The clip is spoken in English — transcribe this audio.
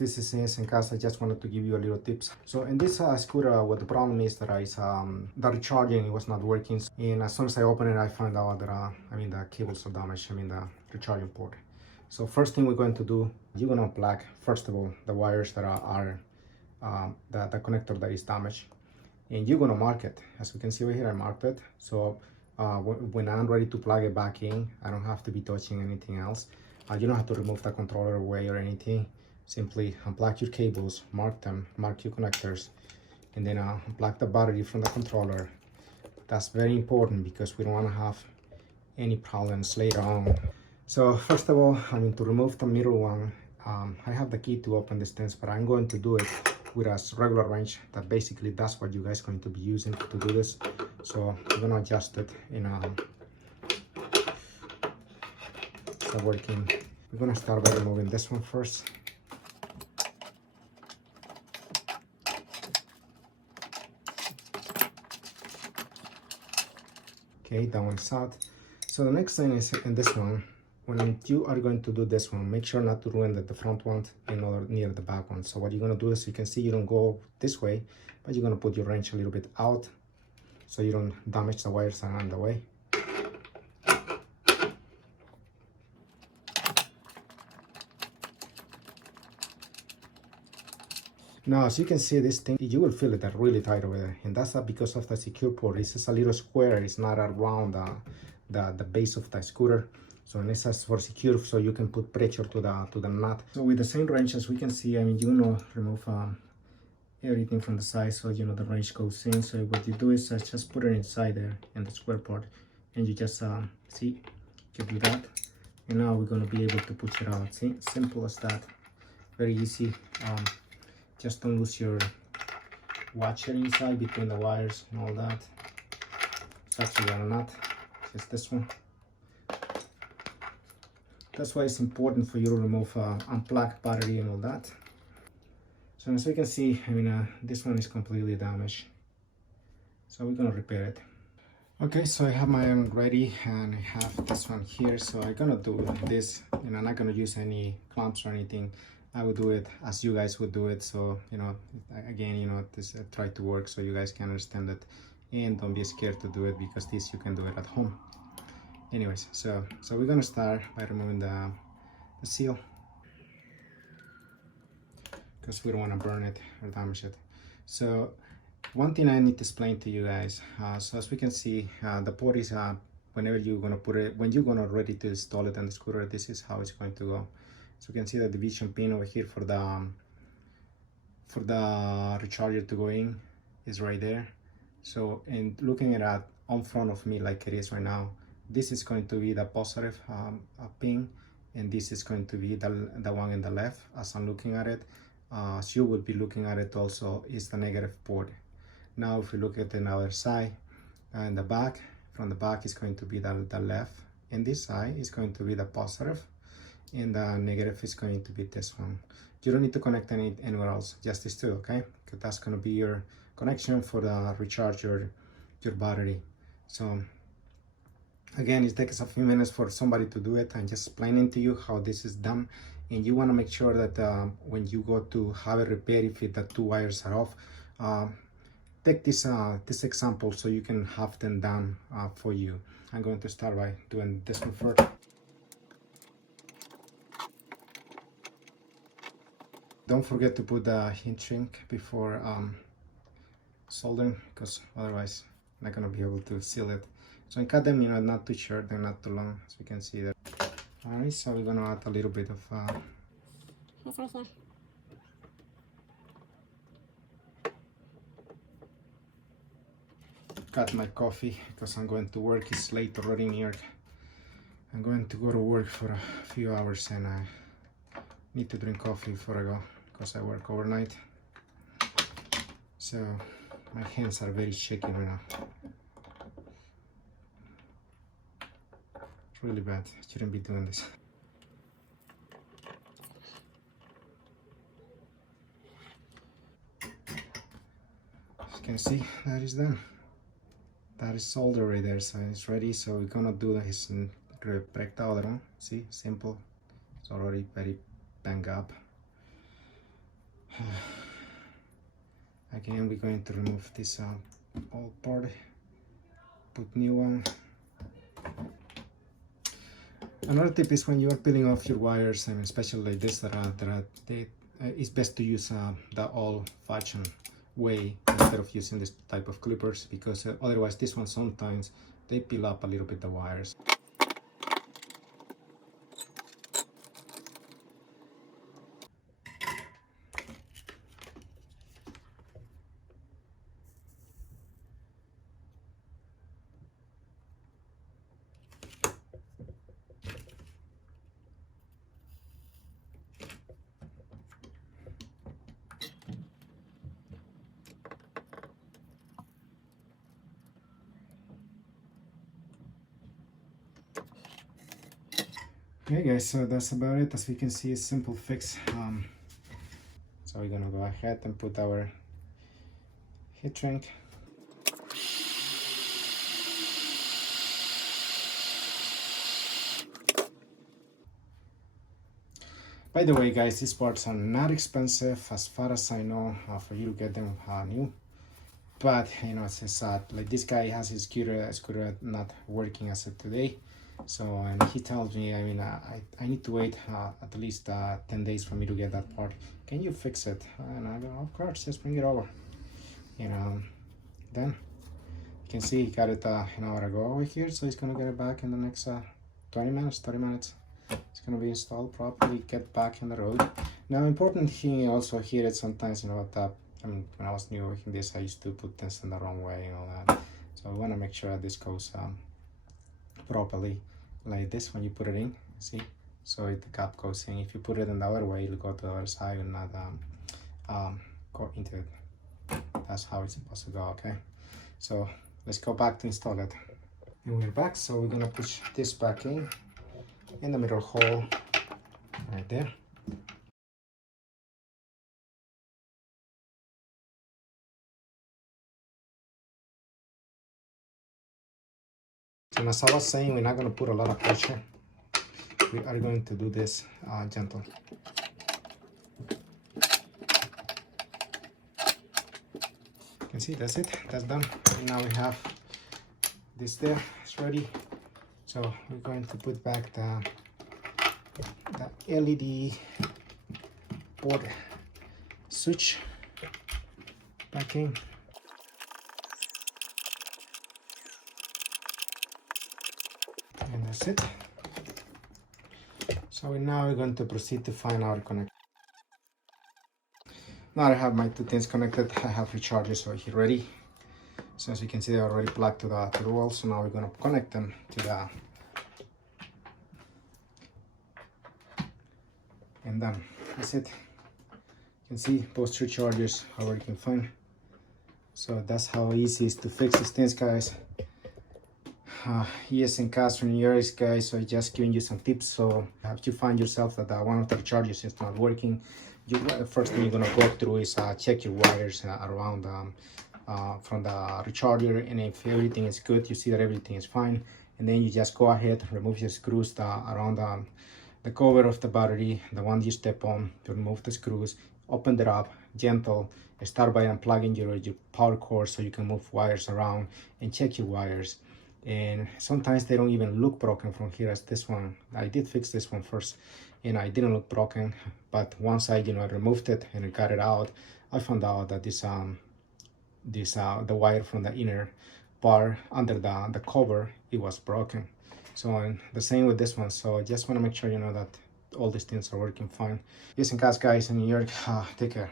this is Instant Cast. I just wanted to give you a little tips. So in this scooter, what the problem is that the recharging was not working, and as soon as I opened it, I found out that the cables are damaged. The recharging port. So first thing we're going to do, you're gonna unplug first of all the wires that are the connector that is damaged, and you're gonna mark it. As we can see over here, I marked it. So when I'm ready to plug it back in, I don't have to be touching anything else. You don't have to remove the controller away or anything. Simply unplug your cables, mark them, mark your connectors, and then unplug the battery from the controller. That's very important because we don't want to have any problems later on. So first of all, to remove the middle one, I have the key to open this thing, but I'm going to do it with a regular wrench. That basically that's what you guys are going to be using to do this. So I'm gonna adjust it in so working. We're gonna start by removing this one first. Okay, that one's out. So the next thing is in this one, when you are going to do this one, make sure not to ruin the front one and near the back one. So what you're gonna do is, you can see you don't go this way, but you're gonna put your wrench a little bit out so you don't damage the wires along the way. Now, as you can see, this thing, you will feel it really tight over there, and that's not because of the secure port. It's just a little square. It's not around the base of the scooter. So this is for secure, so you can put pressure to the nut. So with the same wrench, as we can see, remove everything from the side, so the wrench goes in. So what you do is just put it inside there in the square part, and you just see, you do that, and now we're gonna be able to push it out. See, simple as that, very easy. Just don't lose your washer inside between the wires and all that. It's actually a nut, just this one. That's why it's important for you to remove unplugged battery and all that. So as we can see, this one is completely damaged. So we're gonna repair it. Okay, so I have my iron ready, and I have this one here. So I'm gonna do this, and I'm not gonna use any clamps or anything. I would do it as you guys would do it. So again, this try to work so you guys can understand it, and don't be scared to do it, because this you can do it at home. Anyways, so we're gonna start by removing the seal, because we don't want to burn it or damage it. So one thing I need to explain to you guys, so as we can see, the port is whenever you're gonna put it, when you're gonna ready to install it on the scooter, this is how it's going to go. So you can see the division pin over here for the recharger to go in is right there. So, and looking at it on front of me like it is right now, this is going to be the positive pin, and this is going to be the one in the left. As I'm looking at it, as you will be looking at it also, is the negative port. Now if we look at the other side, in the back, from the back is going to be the left, and this side is going to be the positive, and the negative is going to be this one. You don't need to connect anywhere else, just these two, okay? Because that's going to be your connection for the recharge your battery. So again, it takes a few minutes for somebody to do it. I'm just explaining to you how this is done, and you want to make sure that when you go to have it repaired, if the two wires are off, take this example so you can have them done for you. I'm going to start by doing this one first. Don't forget to put the heat shrink before soldering, because otherwise I'm not going to be able to seal it. So I cut them, not too short and not too long, as we can see there. Alright, so we're going to add a little bit of got my coffee because I'm going to work. It's late already in New York. I'm going to go to work for a few hours, and I need to drink coffee before I go, because I work overnight. So my hands are very shaky right now. It's really bad. Shouldn't be doing this. As you can see, that is done. That is soldered right there, so it's ready. So we're gonna do his recta other one. See, simple. It's already very banged up. Again, we're going to remove this old part, put new one. Another tip is when you are peeling off your wires, and especially like this, it's best to use the old-fashioned way instead of using this type of clippers, because otherwise this one sometimes they peel up a little bit the wires. Okay guys, so that's about it. As you can see, it's simple fix. So we're gonna go ahead and put our heat shrink. By the way guys, these parts are not expensive as far as I know, for you to get them new. But you know, it's sad. Like this guy has his scooter not working as of today. So, and he tells me, I mean, I need to wait at least 10 days for me to get that part. Can you fix it? And I go, of course, just bring it over. You know, then you can see he got it an hour ago over here. So he's gonna get it back in the next 20 minutes, 30 minutes. It's gonna be installed properly, get back on the road. Now, important thing also here is sometimes, you know, that I mean, when I was new working this, I used to put things in the wrong way and all that. So I want to make sure that this goes properly like this when you put it in, see? So the cap goes in. If you put it in the other way, it'll go to the other side and not go into it. That's how it's supposed to go, okay? So let's go back to install it. And we're back, so we're gonna push this back in the middle hole right there. And as I was saying, we're not going to put a lot of pressure. We are going to do this gentle. You can see that's it. That's done. And now we have this there. It's ready. So we're going to put back the LED board switch back in. And that's it. So now we're going to proceed to find our connector. Now I have my two things connected. I have rechargers over here ready. So as you can see, they're already plugged to the wall. So now we're going to connect them to the, and then that's it. You can see both two chargers are working fine. So that's how easy it is to fix these things, guys. Yes, in Castro, New York, guys, so I just giving you some tips. So if you find yourself that one of the chargers is not working, the first thing you're gonna go through is check your wires around from the recharger, and if everything is good, you see that everything is fine, and then you just go ahead, remove your screws around the cover of the battery, the one you step on, to remove the screws, open it up, gentle, start by unplugging your power cord so you can move wires around and check your wires. And sometimes they don't even look broken from here as this one. I did fix this one first and I didn't look broken, but once I removed it and I got it out, I found out that the wire from the inner part under the cover, it was broken. So and the same with this one. So I just want to make sure that all these things are working fine. Yes, and guys in New York, take care.